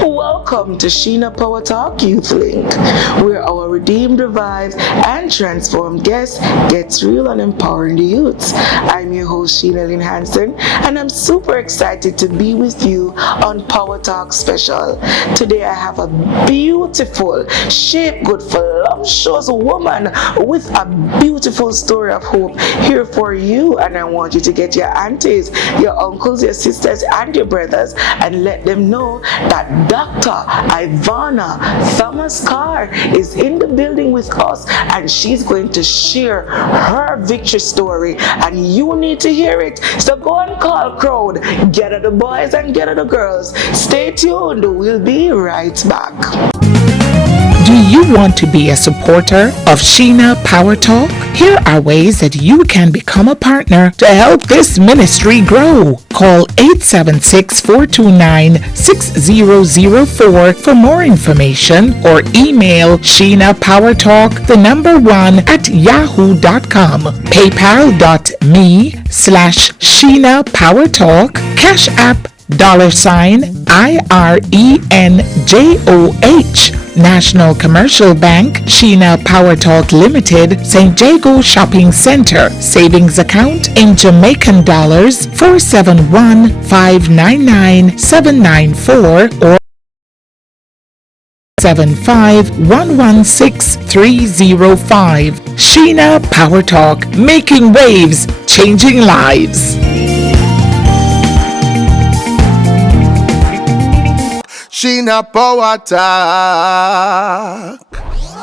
Welcome to Sheena Power Talk Youth Link, where our redeemed, revived, and transformed guests gets real and empowering the youths. I'm your host, Sheena Hanson, and I'm super excited to be with you on Power Talk Special. Today I have a beautiful, shape good, voluptuous woman with a beautiful story of hope here for you, and I want you to get your aunties, your uncles, your sisters, and your brothers and let them know that Dr. IVANAH Thomas CARR is in the building with us, and she's going to share her victory story, and you need to hear it. So go and call crowd, get at the boys and get at the girls. Stay tuned, we'll be right back. Do you want to be a supporter of Sheena Power Talk? Here are ways that you can become a partner to help this ministry grow. Call 876-429-6004 for more information, or email sheenapowertalk1@yahoo.com, paypal.me/Sheena Power Talk, Cash App $IRENJOH, National Commercial Bank, Sheena Power Talk Limited, St. Jago Shopping Center, savings account in Jamaican dollars 471-599-794 or 75-116-305. Sheena Power Talk, making waves, changing lives. Sheena Power Talk.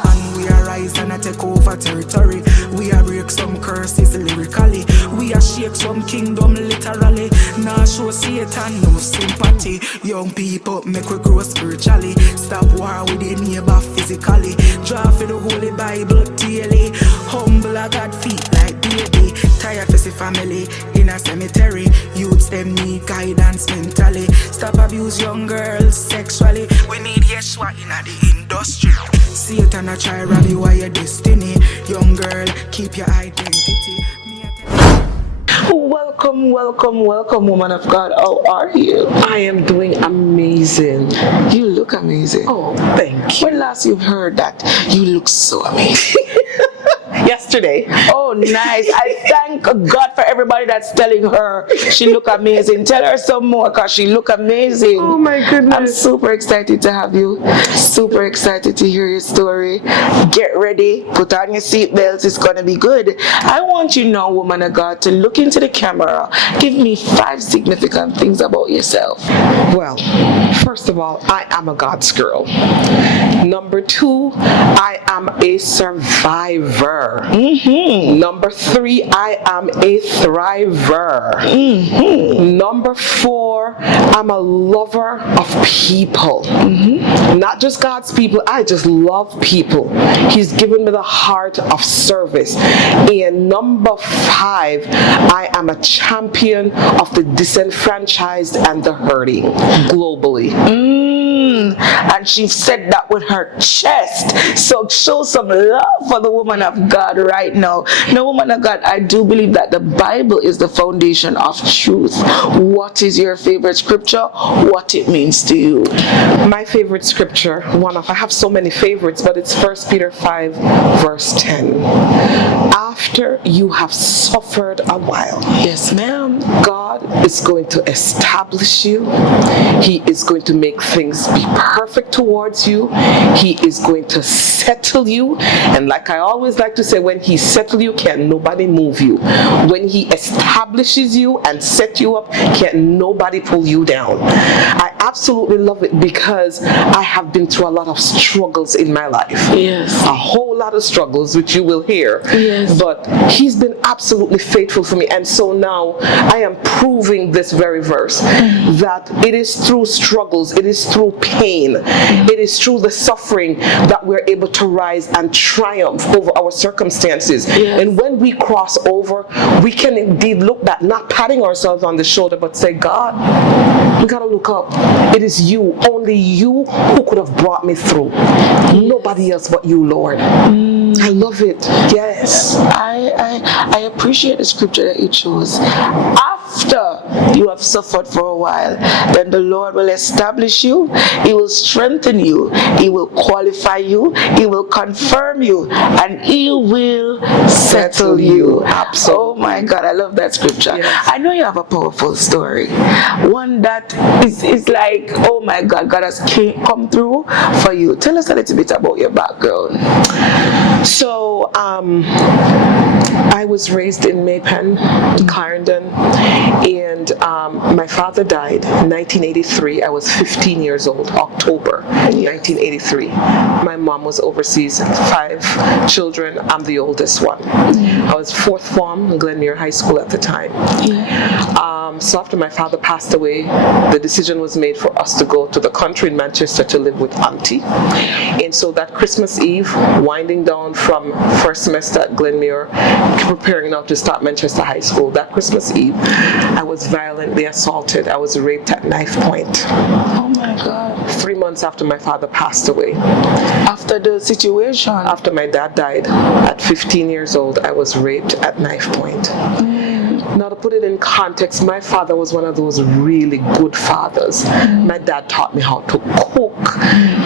And we arise and I take over territory. We are break some curses lyrically. We are shake some kingdom literally. Now show Satan no sympathy. Young people make we grow spiritually. Stop war with the neighbor physically. Draw for the Holy Bible daily. Humble a God feet like baby. Tired to see family in a cemetery. Youths them need guidance mentally. Stop abuse young girls sexually. We need Yeshua in the industry. Satan a try rob you of your destiny. Young girl, keep your identity. Welcome, woman of God. How are you? I am doing amazing. You look amazing. Oh, thank you. When last you've heard that? You look so amazing. Yesterday. Oh, nice. I thank God for everybody that's telling her she look amazing. Tell her some more, because she look amazing. Oh my goodness. I'm super excited to have you. Super excited to hear your story. Get ready. Put on your seatbelts. It's going to be good. I want you now, woman of God, to look into the camera. Give me 5 significant things about yourself. Well, first of all, I am a God's girl. Number 2, I am a survivor. Number 3, I am a thriver. Number 4, I'm a lover of people. Not just God's people, I just love people. He's given me the heart of service. And number 5, I am a champion of the disenfranchised and the hurting globally. And she said that with her chest. So show some love for the woman of God right now. Now, woman of God, I do believe that the Bible is the foundation of truth. What is your favorite scripture? What it means to you? My favorite scripture, I have so many favorites, but it's 1 Peter 5 verse 10. After you have suffered a while, yes, ma'am, God is going to establish you. He is going to make things be perfect towards you. He is going to settle you. And like I always like to say, when he settles you, can nobody move you. When he establishes you and set you up, can nobody pull you down. I absolutely love it because I have been through a lot of struggles in my life. Yes. A whole lot of struggles, which you will hear. Yes. But he's been absolutely faithful for me. And so now I am proving this very verse, that it is through struggles, it is through pain It is through the suffering that we're able to rise and triumph over our circumstances. And when we cross over, we can indeed look back, not patting ourselves on the shoulder, but say, God, we gotta look up. It is you, only you, who could have brought me through. Nobody else but you, Lord. I love it. Yes. I appreciate the scripture that it shows. After you have suffered for a while, then the Lord will establish you, He will strengthen you, He will qualify you, He will confirm you, and He will settle you. Absolutely. Oh my God, I love that scripture. Yes. I know you have a powerful story. One that is like, oh my God, God has come through for you. Tell us a little bit about your background. So, I was raised in Maypen, Clarendon, and my father died in 1983. I was 15 years old, October 1983. My mom was overseas, 5 children. I'm the oldest one. I was 4th form in Glenmuir High School at the time. So after my father passed away, the decision was made for us to go to the country in Manchester to live with Auntie. And so that Christmas Eve, winding down from first semester at Glenmuir, preparing now to start Manchester High School, that Christmas Eve, I was violently assaulted. I was raped at knife point. Oh my God. 3 months after my father passed away. After the situation? After my dad died, at 15 years old, I was raped at knife point. Now, to put it in context, my father was one of those really good fathers. My dad taught me how to cook,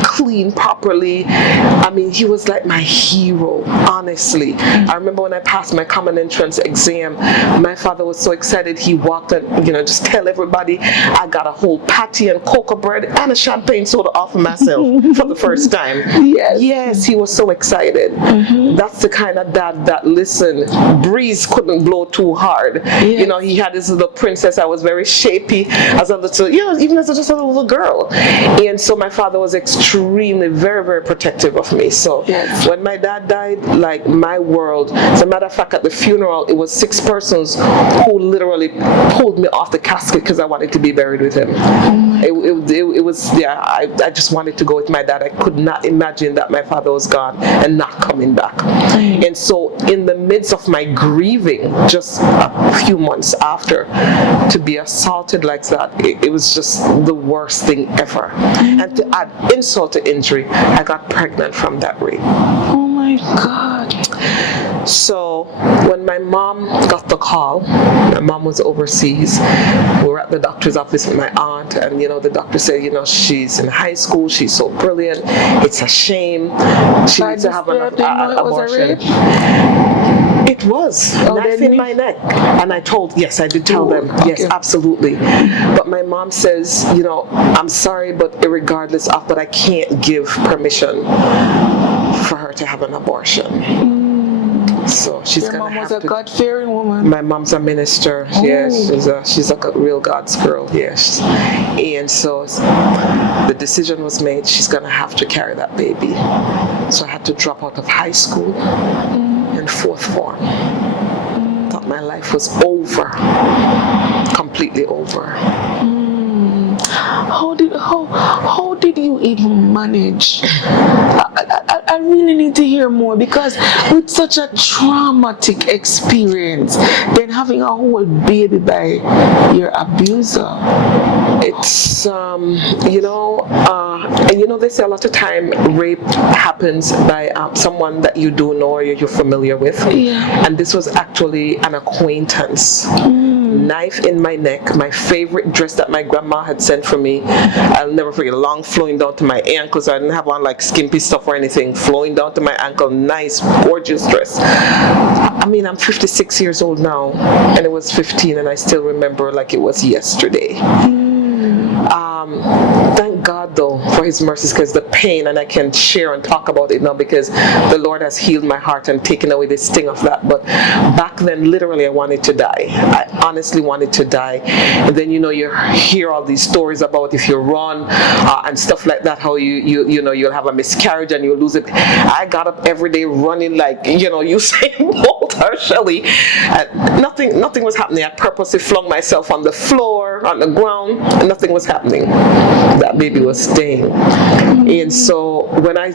clean properly. I mean, he was like my hero, honestly. I remember when I passed my common entrance exam, my father was so excited. He walked and, just tell everybody I got a whole patty and cocoa bread and a champagne soda off of myself for the first time. Yes, he was so excited. That's the kind of dad that, listen, breeze couldn't blow too hard. He had this little princess. I was very shapy as a little, even as just a little girl. And so my father was extremely, very, very protective of me. So when my dad died, like my world, as a matter of fact, at the funeral, it was 6 persons who literally pulled me off the casket because I wanted to be buried with him. It was, I just wanted to go with my dad. I could not imagine that my father was gone and not coming back. And so in the midst of my grieving, just a few months after, to be assaulted like that, it was just the worst thing ever. And to add insult to injury, I got pregnant from that rape. Oh my God. So when my mom got the call, my mom was overseas. We were at the doctor's office with my aunt, and the doctor said, she's in high school, she's so brilliant, it's a shame, she needs to have an abortion. It was knife in my neck, and I told, yes, I did tell them, yes, absolutely. But my mom says, I'm sorry, but irregardless of, but I can't give permission for her to have an abortion. So she's Your gonna mom have was a God-fearing woman. My mom's a minister. Oh. Yes, she's a real God's girl. Yes, and so the decision was made. She's gonna have to carry that baby. So I had to drop out of high school in 4th form. Thought my life was over, completely over. How did you even manage? I really need to hear more, because with such a traumatic experience, then having a whole baby by your abuser, it's they say a lot of time rape happens by someone that you do know or you're familiar with, and this was actually an acquaintance. Knife in my neck, my favorite dress that my grandma had sent for me. I'll never forget, long flowing down to my ankles. I didn't have on like skimpy stuff or anything, flowing down to my ankle, nice, gorgeous dress. I mean, I'm 56 years old now, and it was 15, and I still remember like it was yesterday. Thank God though for his mercies, because the pain, and I can share and talk about it now because the Lord has healed my heart and taken away the sting of that. But back then, literally, I wanted to die. I honestly wanted to die. And then you hear all these stories about if you run and stuff like that, how you'll have a miscarriage and you'll lose it. I got up every day running like Usain Bolt or Shelley. Nothing was happening. I purposely flung myself on the floor. floor, on the ground, and nothing was happening. That baby was staying. And so when I,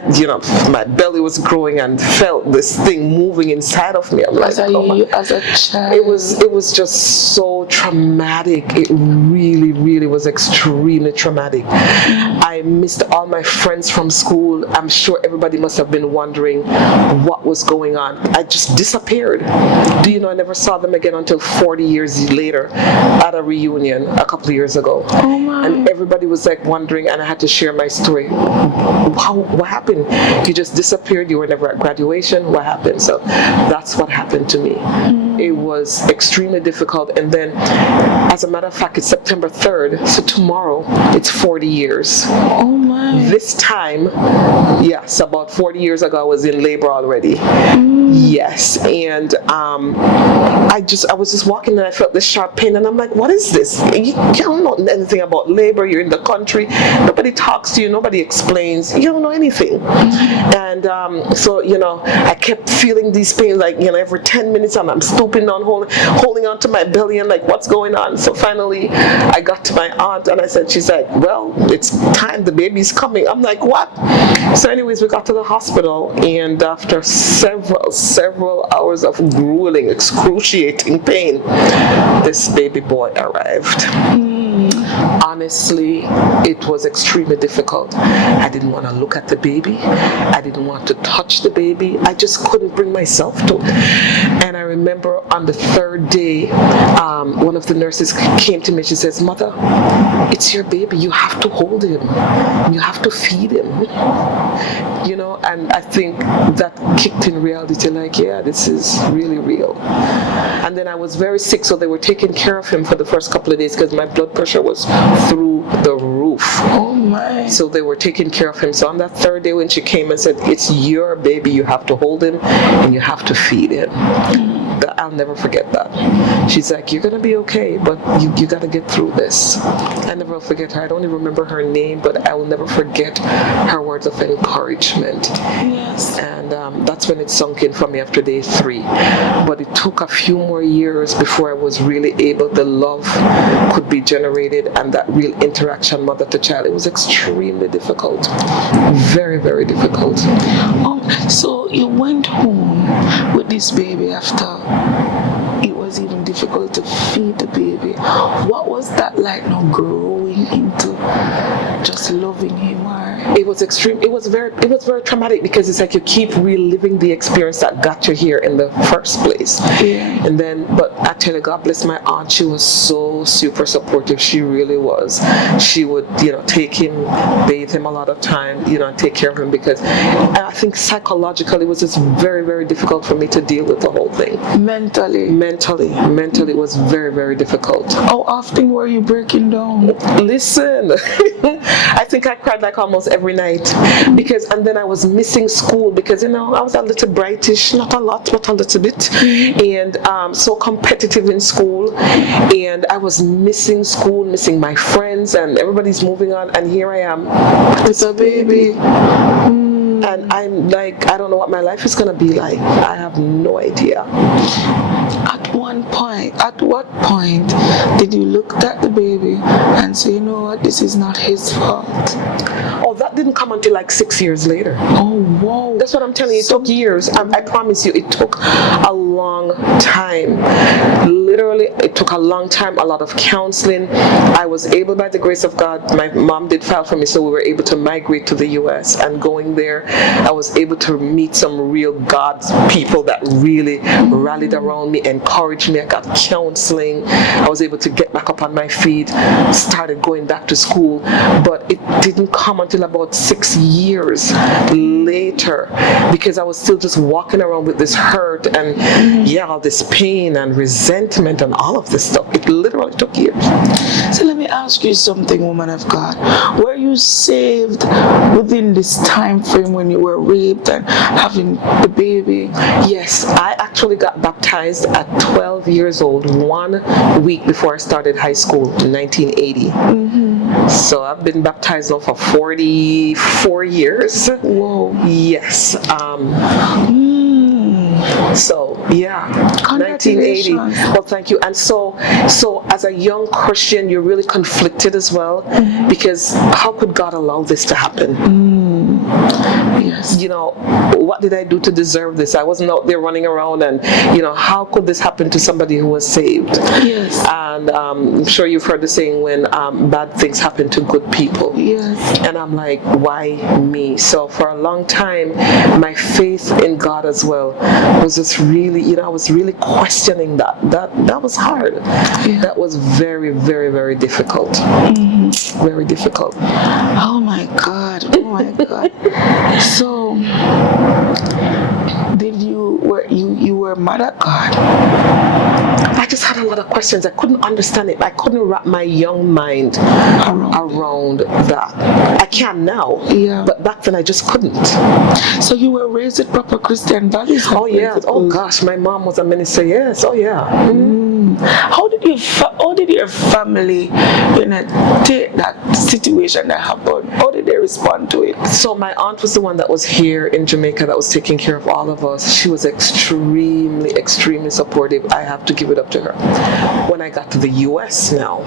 my belly was growing and felt this thing moving inside of me, I'm like, as a child, it was just so traumatic. It really, really was extremely traumatic. I missed all my friends from school. I'm sure everybody must have been wondering what was going on. I just disappeared. Do you know, I never saw them again until 40 years later at a reunion a couple of years ago. Oh my. And everybody was like wondering, and I had to share my story. What happened? You just disappeared. You were never at graduation. What happened? So that's what happened to me. It was extremely difficult. And then, as a matter of fact, it's September 3rd. So tomorrow, it's 40 years. Oh my. This time, yes, about 40 years ago, I was in labor already. Yes. And I was just walking and I felt this sharp pain. And I'm like, what is this? You don't know anything about labor. You're in the country. Nobody talks to you. Nobody explains. You don't know anything. And so, I kept feeling these pains, like, every 10 minutes I'm stooping down, holding on to my belly and like, what's going on? So finally, I got to my aunt and I said, she's like, well, it's time. The baby's coming. I'm like, what? So anyways, we got to the hospital, and after several hours of grueling, excruciating pain, this baby boy arrived. Honestly, it was extremely difficult. I didn't want to look at the baby. I didn't want to touch the baby. I just couldn't bring myself to it. And I remember on the third day, one of the nurses came to me. She says, Mother, it's your baby. You have to hold him. You have to feed him. And I think that kicked in reality, like, yeah, this is really real. And then I was very sick, so they were taking care of him for the first couple of days because my blood pressure was through the roof. Oh my. So they were taking care of him. So on that third day when she came and said, it's your baby, you have to hold him and you have to feed him. I'll never forget that. She's like, you're going to be okay, but you got to get through this. I never will forget her. I don't even remember her name, but I will never forget her words of encouragement. Yes. And that's when it sunk in for me after day 3. But it took a few more years before I was really able, the love could be generated and that real interaction mother to child. It was extremely difficult. Very, very difficult. So you went home with this baby after it was even difficult to feed the baby. What was that like now, growing into just loving him? It was extreme. It was very traumatic because it's like you keep reliving the experience that got you here in the first place. Yeah. And then, but I tell you, God bless my aunt. She was so super supportive. She really was. She would, take him, bathe him a lot of time, and take care of him, because I think psychologically it was just very, very difficult for me to deal with the whole thing. Mentally it was very, very difficult. How often were you breaking down? Listen, I think I cried like almost every night, and then I was missing school because I was a little brightish, not a lot, but a little bit, and so competitive in school, and I was missing school, missing my friends, and everybody's moving on, and here I am with a baby. And I'm like, I don't know what my life is going to be like. I have no idea. At what point did you look at the baby and say, you know what, this is not his fault? Oh, that didn't come until like 6 years later. Oh, wow. That's what I'm telling you. It took years. I promise you, it took a long time. Literally, it took a long time, a lot of counseling. I was able, by the grace of God, my mom did file for me, so we were able to migrate to the U.S. And going there, I was able to meet some real God people that really rallied around me, encouraged me. I got counseling. I was able to get back up on my feet, started going back to school. But it didn't come until about 6 years later, because I was still just walking around with this hurt and all this pain and resentment and all of this stuff. It literally took years. So let me ask you something, woman of God. Were you saved within this time frame when you were raped and having the baby? Yes, I actually got baptized at 12 years old, 1 week before I started high school in 1980. So I've been baptized now for 44 years. Whoa. Yes. So Yeah, 1980. Well, thank you. And so as a young Christian, you're really conflicted as well, because how could God allow this to happen? Yes. You know, what did I do to deserve this? I wasn't out there running around, and you know, how could this happen to somebody who was saved? Yes. And I'm sure you've heard the saying, when bad things happen to good people. Yes. And I'm like, why me? So for a long time, my faith in God as well was just really, you know, I was really questioning that. That was hard. Yeah. That was very, very, very difficult. Very difficult. Oh my God. Oh my God. So, you were mad at God? I just had a lot of questions. I couldn't understand it. I couldn't wrap my young mind around that. I can now, but back then I just couldn't. So you were raised with proper Christian values? Oh yeah. Oh gosh, my mom was a minister. Yes. Oh yeah. How did your family, you know, take that situation that happened? How did they respond to it? So my aunt was the one that was here in Jamaica that was taking care of all of us. She was extremely, extremely supportive. I have to give it up to her. When I got to the U.S. now,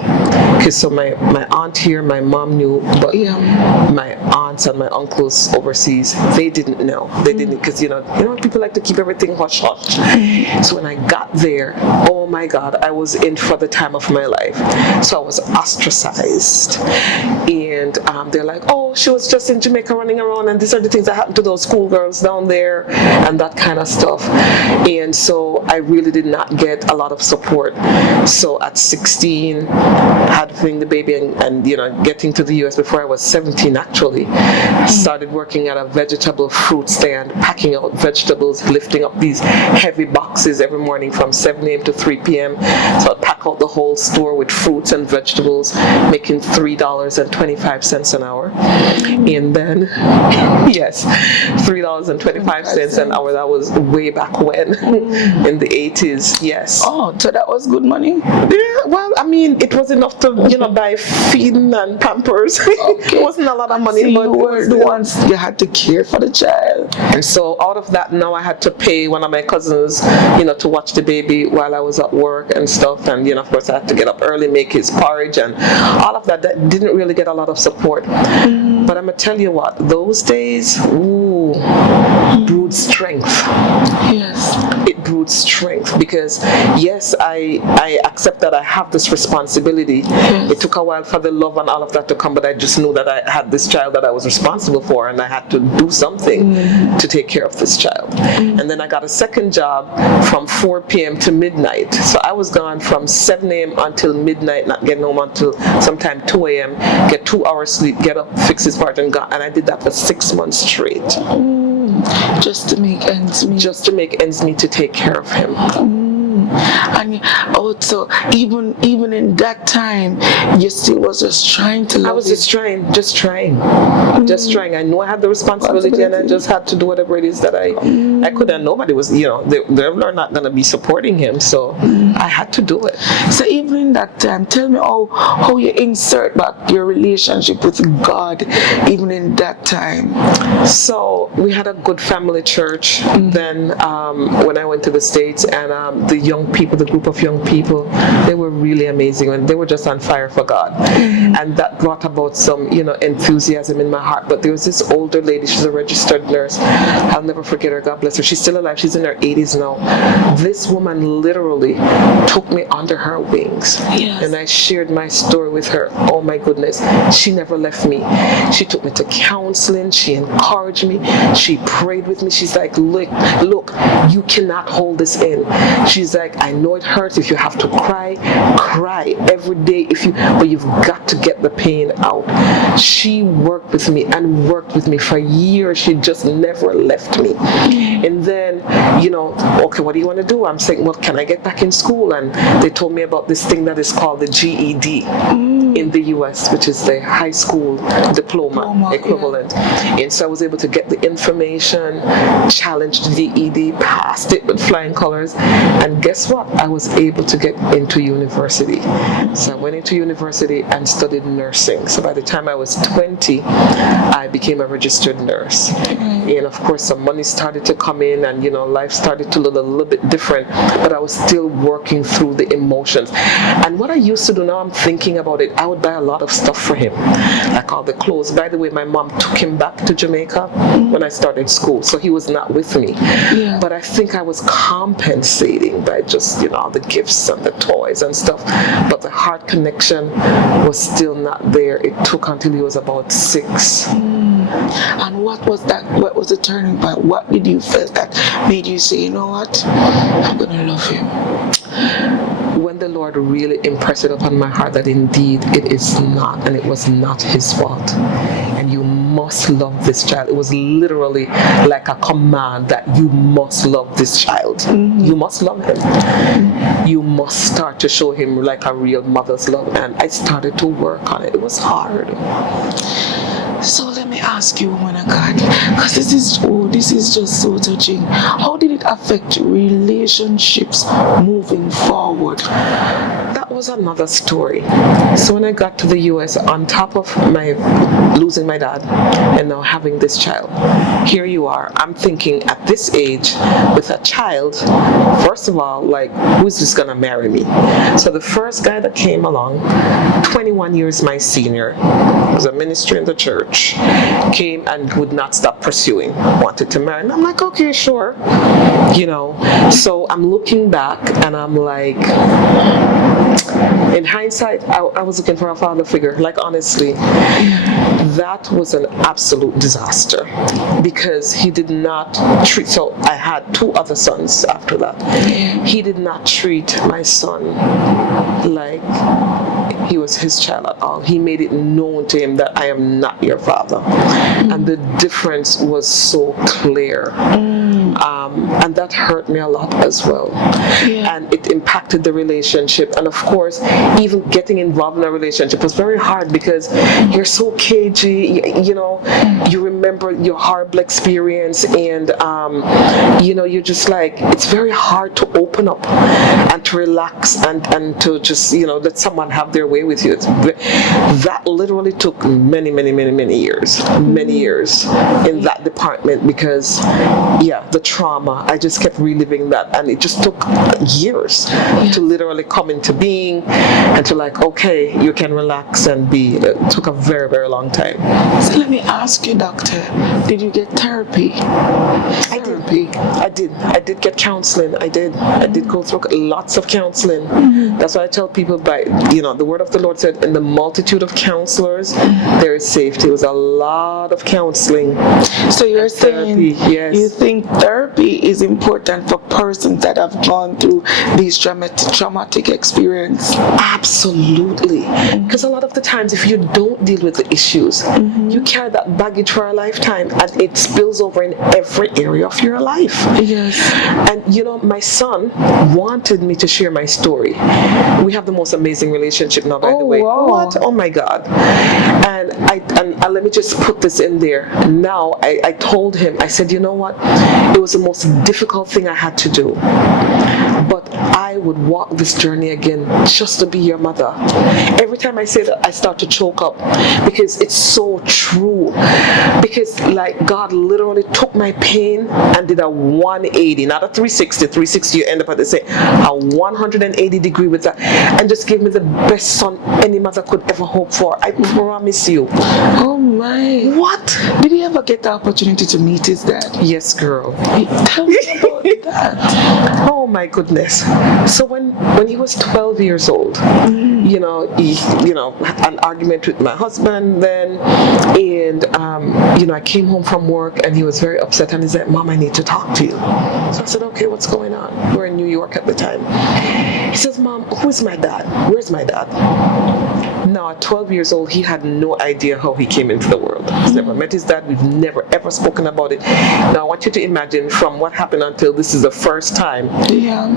okay, so my aunt here, my mom knew, but my aunts and my uncles overseas, they didn't know. They didn't, because you know, people like to keep everything hush hush. So when I got there, oh my God, I was in for the time of my life. So I was ostracized, and they're like, oh, she was just in Jamaica running around, and these are the things that happened to those schoolgirls down there, and that kind of stuff. And so I really did not get a lot of support. So at 16, had the baby, and you know, getting to the US before I was 17 actually. Started working at a vegetable fruit stand, packing out vegetables, lifting up these heavy boxes every morning from 7 a.m. to 3 p.m. So I'd pack out the whole store with fruits and vegetables, making $3.25 an hour. And then, yes, $3.25 an hour. That was way back when, in the 80s, yes. Oh, so that was good money? Yeah, well, I mean, it was enough to, you know, buy feeding and Pampers. It wasn't a lot of money, so but you were the ones you had to care for the child. And so out of that, now I had to pay one of my cousins, you know, to watch the baby while I was at work and stuff. And, you know, of course, I had to get up early, make his porridge, and all of that. That didn't really get a lot of support. But I'm going to tell you what, those days, brewed strength. Yes. It brewed strength, because yes, I accept that I have this responsibility. Yes. It took a while for the love and all of that to come, but I just knew that I had this child that I was responsible for, and I had to do something to take care of this child. And then I got a second job from 4 p.m. to midnight. So I was gone from 7 a.m. until midnight, not getting home until sometime 2 a.m., get 2 hours sleep, get up, fix his part, and gone. And I did that for 6 months straight. Just to make ends meet. Just to make ends meet, to take care of him. And also, even in that time, you still was just trying to love I was him. just trying. I knew I had the responsibility, and I just had to do whatever it is that I could. And nobody was, you know, they're not going to be supporting him, so I had to do it. So even in that time, tell me how you insert back your relationship with God, even in that time. So we had a good family church then when I went to the States, and the young people, the group of young people, they were really amazing, and they were just on fire for God. And that brought about some, you know, enthusiasm in my heart. But there was this older lady, she's a registered nurse. I'll never forget her, God bless her. She's still alive, she's in her 80s now. This woman literally took me under her wings. Yes. And I shared my story with her. Oh my goodness, she never left me. She took me to counseling, she encouraged me, she prayed with me. She's like, look, you cannot hold this in. She's like, I know it hurts. If you have to cry every day, but you've got to get the pain out. She worked with me for years. She just never left me. And then, you know, okay, what do you want to do? I'm saying, well, can I get back in school? And they told me about this thing that is called the GED in the US, which is the high school diploma equivalent. Yeah. And so I was able to get the information, challenged the GED, passed it with flying colors, and guess guess what? I was able to get into university. So I went into university and studied nursing. So by the time I was 20, I became a registered nurse. And of course, some money started to come in, and life started to look a little bit different, but I was still working through the emotions. And what I used to do, now I'm thinking about it, I would buy a lot of stuff for him, like all the clothes. By the way, my mom took him back to Jamaica when I started school, so he was not with me. But I think I was compensating by just all the gifts and the toys and stuff, but the heart connection was still not there. It took until he was about 6. And what was that? What was the turning point? What did you feel that made you say, you know what, I'm gonna love him? When the Lord really impressed it upon my heart that indeed it is not, and it was not his fault, and you must love this child. It was literally like a command that you must love this child. You must love him. You must start to show him like a real mother's love. And I started to work on it. It was hard. So let me ask you, woman of God, because this is just so touching. How did it affect relationships moving forward? That was another story. So when I got to the US, on top of my losing my dad and now having this child, here you are. I'm thinking at this age with a child, first of all, like, who's just gonna marry me? So the first guy that came along, 21 years my senior, was a minister in the church, came and would not stop pursuing, wanted to marry me. I'm like, okay, sure. So I'm looking back and I'm like, in hindsight, I was looking for a father figure. Like, honestly, that was an absolute disaster, because he did not treat, so I had 2 other sons after that. He did not treat my son like he was his child at all. He made it known to him that I am not your father. And the difference was so clear. And that hurt me a lot as well. And it impacted the relationship. And of course, even getting involved in a relationship was very hard, because you're so cagey, you remember your horrible experience, and you're just like, it's very hard to open up and to relax and to just let someone have their way with you. That literally took many years in that department, because the trauma, I just kept reliving that, and it just took years to literally come into being and to like, okay, you can relax and be. It took a very long time. So let me ask you, doctor, did you get therapy? I did get counseling. I did go through lots of counseling. That's why I tell people, by the word of the Lord said, in the multitude of counselors there is safety. It was a lot of counseling. So you're saying you think therapy is important for persons that have gone through these traumatic experience? Absolutely. Because a lot of the times, if you don't deal with the issues, you carry that baggage for a lifetime, and it spills over in every area of your life. Yes. And my son wanted me to share my story. We have the most amazing relationship now, by the way. Wow. What? Oh my God. And let me just put this in there. Now, I told him, I said, you know what? It was the most difficult thing I had to do. But I would walk this journey again just to be your mother. Every time I say that, I start to choke up, because it's so true. Because like, God literally took my pain and did a 180, not a 360. 360 you end up at the same, a 180 degree with that, and just gave me the best son any mother could ever hope for. I promise you. Oh my. What? Did you ever get the opportunity to meet his dad? Yes, girl. Tell me about that. Oh my goodness. So when he was 12 years old, he an argument with my husband then, and I came home from work and he was very upset, and he said, Mom, I need to talk to you. So I said, okay, what's going on? We're in New York at the time. He says, Mom, who's my dad? Where's my dad? Now at 12 years old, he had no idea how he came into the world. He's never met his dad. We've never ever spoken about it. Now I want you to imagine, from what happened until this is the first time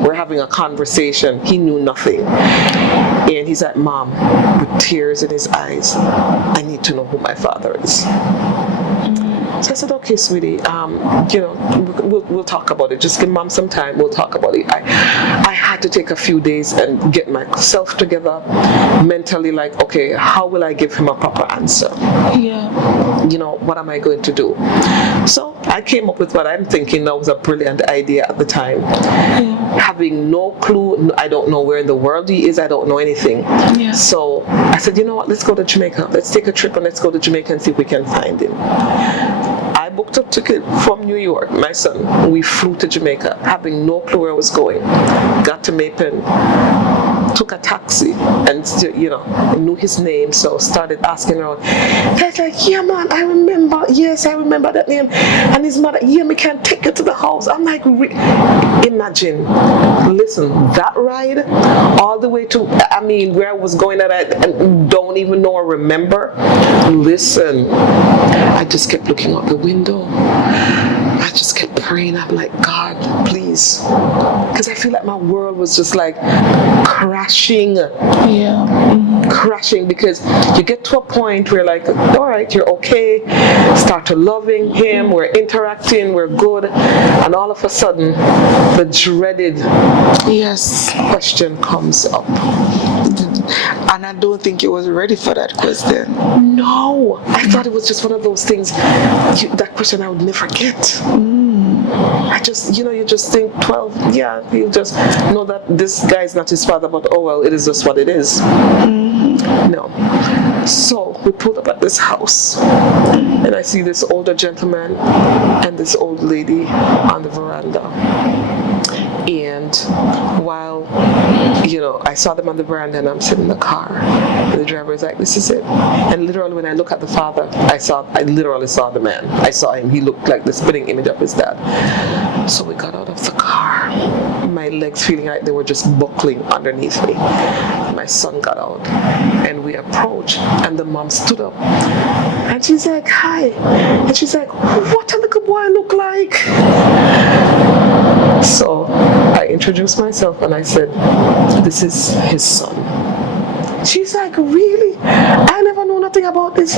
we're having a conversation, he knew nothing. And he's like, Mom, with tears in his eyes, I need to know who my father is. So I said, okay, sweetie, we'll talk about it. Just give mom some time. We'll talk about it. I had to take a few days and get myself together mentally, like, okay, how will I give him a proper answer? Yeah. What am I going to do? So I came up with what I'm thinking that was a brilliant idea at the time. Yeah. Having no clue, I don't know where in the world he is, I don't know anything. Yeah. So I said, you know what, let's go to Jamaica. Let's take a trip and let's go to Jamaica and see if we can find him. I booked a ticket from New York, my son. We flew to Jamaica, having no clue where I was going. Got to Maypen, took a taxi, and knew his name, so started asking around. Guys like, yeah man, I remember that name. And his mother, yeah, we can take you to the house. I'm like, imagine, listen, that ride all the way to, where I was going at, I don't even know or remember. Listen, I just kept looking out the window. I just kept praying. I'm like, God, please. Because I feel like my world was just like crashing. Yeah. Mm-hmm. Crashing, because you get to a point where like, all right, you're okay. Start to loving him. We're interacting. We're good. And all of a sudden, the dreaded question comes up. And I don't think you was ready for that question. No, I thought it was just one of those things, that question I would never get. I just, you just think 12, you just know that this guy is not his father, but oh well, it is just what it is. No. So we pulled up at this house, and I see this older gentleman and this old lady on the veranda. And while, I saw them on the veranda and I'm sitting in the car, and the driver is like, this is it. And literally when I look at the father, I literally saw the man. I saw him. He looked like the spitting image of his dad. So we got out of the car, my legs feeling like they were just buckling underneath me. My son got out and we approached, and the mom stood up and she's like, hi. And she's like, what a little boy look like? So I introduced myself and I said, this is his son. She's like, really? I never know nothing about this.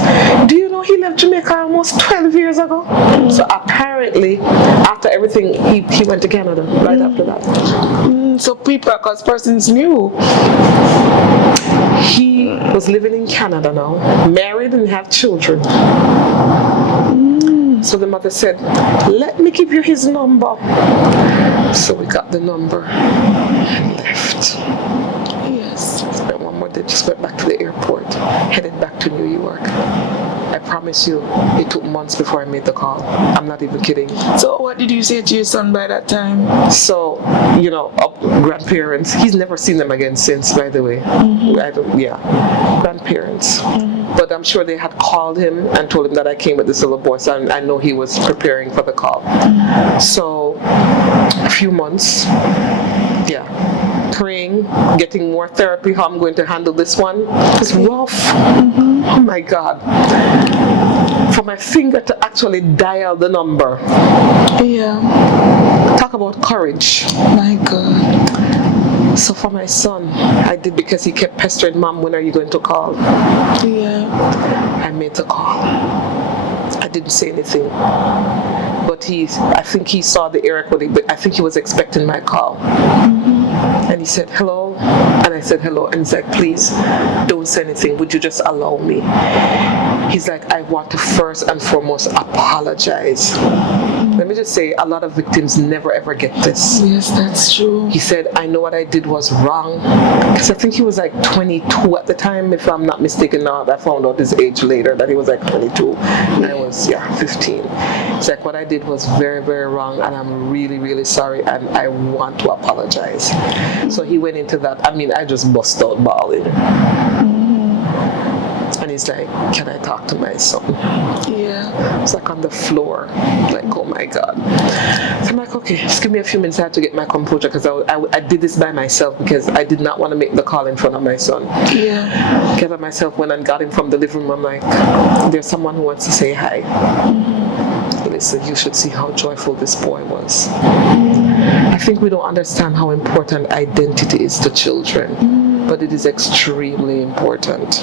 Do you know he left Jamaica almost 12 years ago? So apparently, after everything, he went to Canada right after that. So people, because persons knew. He was living in Canada now, married and have children. So the mother said, let me give you his number. So we got the number and left. Yes. Spent one more day, just went back to the airport, headed back to New York. I promise you, it took months before I made the call. I'm not even kidding. So what did you say to your son by that time? So, grandparents, he's never seen them again since, by the way. Grandparents. But I'm sure they had called him and told him that I came with this little boy, so I know he was preparing for the call. So, a few months, praying, getting more therapy, how I'm going to handle this one. It's rough. Oh my God. For my finger to actually dial the number. Yeah. Talk about courage. My God. So for my son, I did, because he kept pestering, Mom, when are you going to call? Yeah. I made the call. I didn't say anything. But I think he saw the air quality, but I think he was expecting my call. And he said, hello. And I said, hello. And he's like, please don't say anything. Would you just allow me? He's like, I want to first and foremost apologize. Let me just say, a lot of victims never ever get this. Yes, that's true. He said, I know what I did was wrong. Because I think he was like 22 at the time, if I'm not mistaken. Now I found out his age later, that he was like 22. And I was, 15. It's like, what I did was very, very wrong, and I'm really, really sorry, and I want to apologize. So he went into that. I just bust out bawling. And he's like, can I talk to my son? Yeah. I was like on the floor, like, oh my God. So I'm like, okay, just give me a few minutes. I had to get my composure, because I did this by myself, because I did not want to make the call in front of my son. Yeah. Gathered myself, went and got him from the living room. I'm like, there's someone who wants to say hi. Listen, you should see how joyful this boy was. I think we don't understand how important identity is to children, but it is extremely important.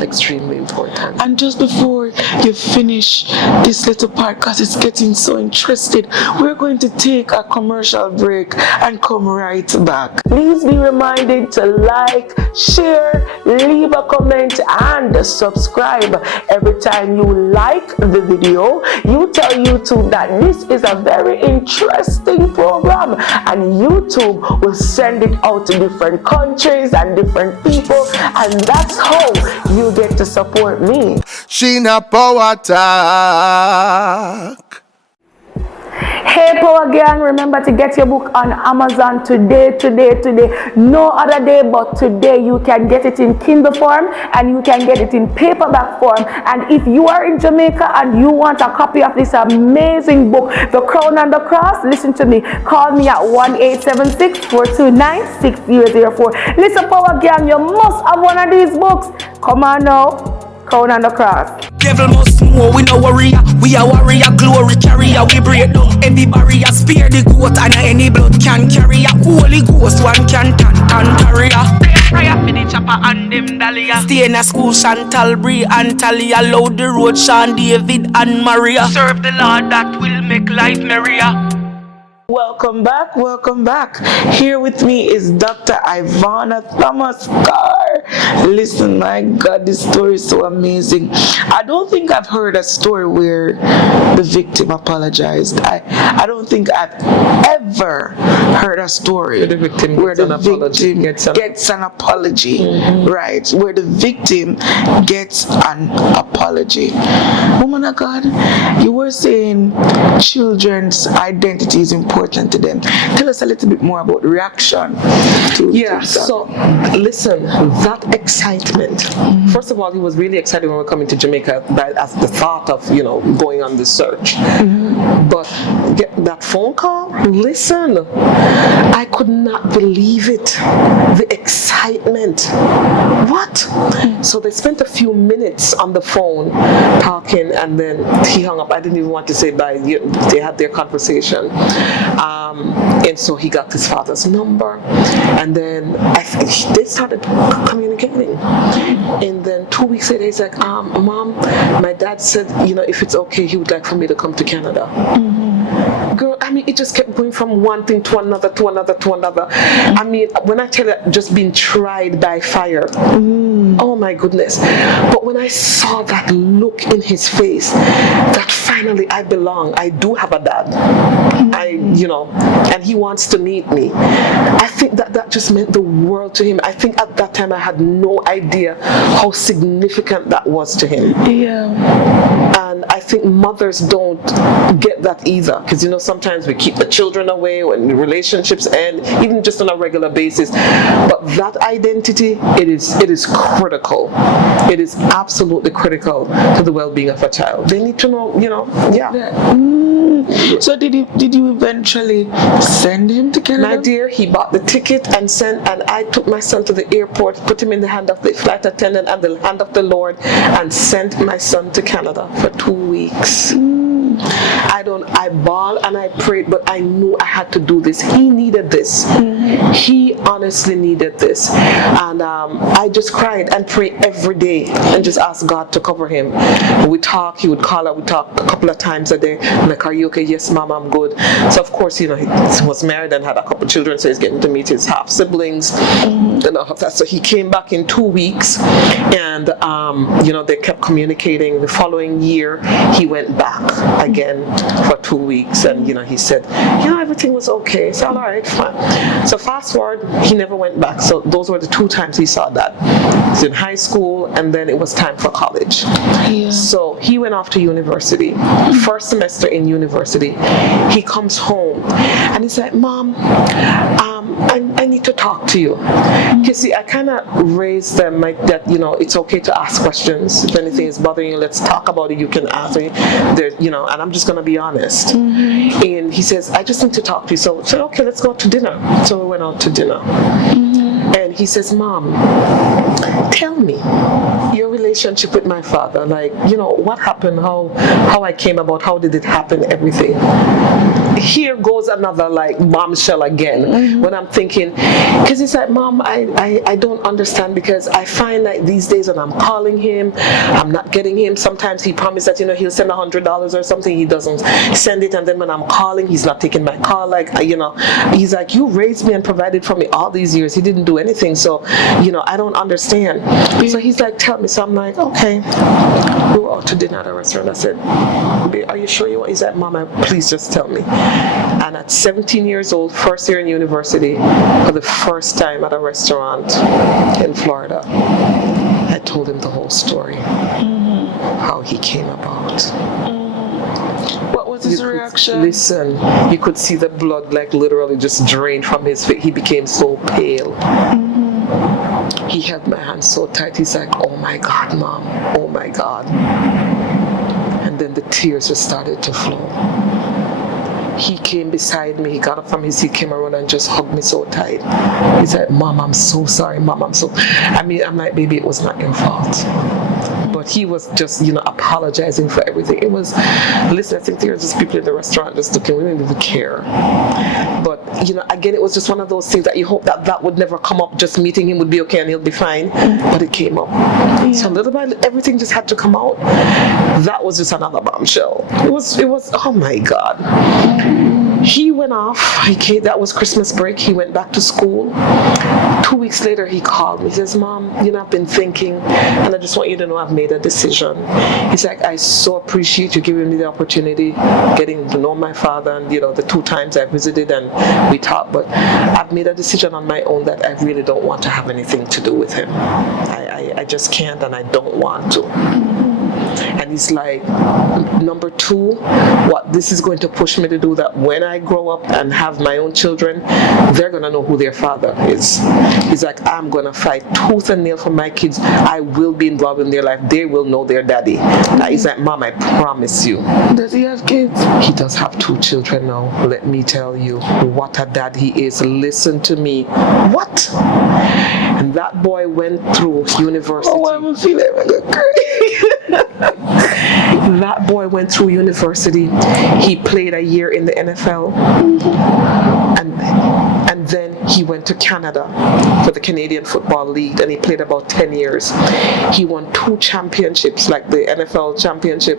Extremely important. And just before you finish this little part, because it's getting so interested, we're going to take a commercial break and come right back. Please be reminded to like, share, leave a comment, and subscribe. Every time you like the video, you tell YouTube that this is a very interesting program, and YouTube will send it out to different countries and different people, and that's how you get to support me. Sheena Power Talk. Hey Power Gang, remember to get your book on Amazon today. No other day but today. You can get it in Kindle form and you can get it in paperback form. And if you are in Jamaica and you want a copy of this amazing book, The Crown and the Cross, listen to me. Call me at 1-876-429-6004. Listen Power Gang, you must have one of these books. Come on now. Crown and the Cross. Devil must more, we no warrior. We are warrior, glory carrier. We break down any barrier. Spear the goat and any blood can carry a Holy Ghost, one can carry a prayer for the chopper and them dahlia. Stay in a school, Chantal, Brie and Talia. Load the road, Sean, David and Maria. Serve the Lord, that will make life merrier. Welcome back. Here with me is Dr. IVANAH Thomas CARR. Listen, my God, this story is so amazing. I don't think I've heard a story where the victim apologized. I don't think I've ever heard a story where the victim gets an apology. Mm-hmm. Right, where the victim gets an apology. Woman of God, you were saying children's identity is important to them. Tell us a little bit more about the reaction to so listen, that excitement. Mm-hmm. First of all, he was really excited when we were coming to Jamaica as the thought of going on the search. Mm-hmm. But get that phone call, listen, I could not believe it. The excitement. What? Mm-hmm. So they spent a few minutes on the phone talking, and then he hung up. I didn't even want to say bye. They had their conversation. And so he got his father's number, and then they started communicating. And then 2 weeks later, he's like, Mom, my dad said, if it's okay, he would like for me to come to Canada. Mm-hmm. Girl, I mean, it just kept going from one thing to another. I mean, when I tell you, just being tried by fire. Oh my goodness. But when I saw that look in his face, that finally I belong, I do have a dad, and he wants to meet me. I think that just meant the world to him. I think at that time I had no idea how significant that was to him. Yeah. And I think mothers don't get that either, because sometimes we keep the children away when the relationships end, even just on a regular basis. But that identity, it is critical. It is absolutely critical to the well-being of a child. They need to know, So did you eventually send him to Canada? My dear, he bought the ticket and I took my son to the airport, put him in the hand of the flight attendant and the hand of the Lord, and sent my son to Canada for 2 weeks. I bawled and I prayed, but I knew I had to do this. He needed this. Mm-hmm. He honestly needed this. And I just cried and prayed every day and just asked God to cover him. We talk, he would call her, we talk a couple of times a day. I'm like, are you okay? Yes, Mom, I'm good. So of course, he was married and had a couple of children, so he's getting to meet his half siblings and all of that. So he came back in 2 weeks, and they kept communicating. The following year, he went back again for 2 weeks, and he said, everything was okay. So all right, fine. So fast forward, he never went back. So those were the 2 times he saw that. He was in high school, and then it was time for college. Yeah. So he went off to university. First semester in university, he comes home and he's like, Mom, I need to talk to you. You see, I kind of raised them like that, it's okay to ask questions. If anything is bothering you, let's talk about it. You can ask me, and I'm just going to be honest. Mm-hmm. And he says, I just need to talk to you. So I said, okay, let's go out to dinner. So we went out to dinner. Mm-hmm. And he says, Mom, tell me your relationship with my father. Like, you know, what happened, how I came about, how did it happen, everything. Here goes another like bombshell again. When I'm thinking, because he's like, Mom, I don't understand, because I find like these days when I'm calling him, I'm not getting him. Sometimes he promised that, you know, he'll send $100 or something, he doesn't send it, and then when I'm calling, he's not taking my call. Like, you know, he's like, you raised me and provided for me all these years. He didn't do anything, so, you know, I don't understand. So he's like, tell me. So I'm like, okay. We were out to dinner at a restaurant. I said, babe, are you sure you want? He's like, Mama, please just tell me. And at 17 years old, first year in university, for the first time at a restaurant in Florida, I told him the whole story, how he came about. What was his reaction? Listen, you could see the blood like literally just drained from his face. He became so pale. He held my hand so tight. He's like, oh my God, Mom, oh my God. And then the tears just started to flow. He came beside me, he got up from his seat, came around and just hugged me so tight. He said, Mom, I'm so sorry, Mom, I'm like, baby, it was not your fault. But he was just, you know, apologizing for everything. It was, listen, I think there were just people in the restaurant just looking, we didn't even care. But, you know, again, it was just one of those things that you hope that would never come up, just meeting him would be okay and he'll be fine. But it came up. So little by little, everything just had to come out. That was just another bombshell. It was, oh my God. He went off, that was Christmas break, he went back to school. 2 weeks later, he called me. He says, Mom, you know, I've been thinking, and I just want you to know I've made a decision. He's like, I so appreciate you giving me the opportunity, getting to know my father, and, you know, the 2 times I visited and we talked, but I've made a decision on my own that I really don't want to have anything to do with him. I just can't, and I don't want to. And he's like, number 2, what this is going to push me to do, that when I grow up and have my own children, they're going to know who their father is. He's like, I'm going to fight tooth and nail for my kids. I will be involved in their life. They will know their daddy. He's like, Mom, I promise you. Does he have kids? He does have 2 children now. Let me tell you, what a dad he is. Listen to me. What? And that boy went through university. Oh, I'm feeling crazy. That boy went through university. He played a year in the NFL. And then he went to Canada for the Canadian Football League, and he played about 10 years. He won 2 championships, like the NFL championship.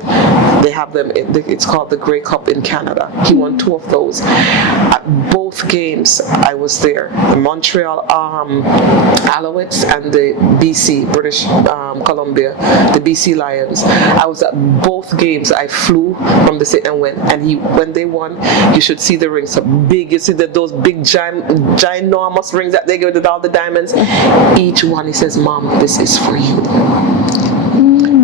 They have them, it's called the Grey Cup in Canada. He won 2 of those. At both games, I was there. The Montreal Alouettes and the BC, British Columbia, the BC Lions. I was at both games. I flew from the city and went. And when they won, you should see the rings. So big, you see those big ginormous rings that they give with all the diamonds. Each one, he says, Mom, this is for you.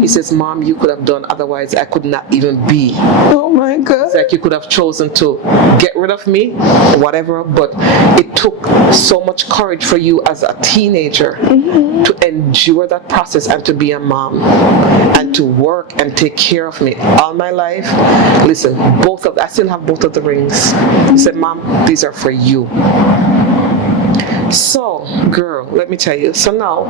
He says, Mom, you could have done, otherwise I could not even be. Oh my God. It's like you could have chosen to get rid of me, whatever, but it took so much courage for you as a teenager to endure that process and to be a mom and to work and take care of me all my life. Listen, I still have both of the rings. He said, Mom, these are for you. So, girl, let me tell you. So now,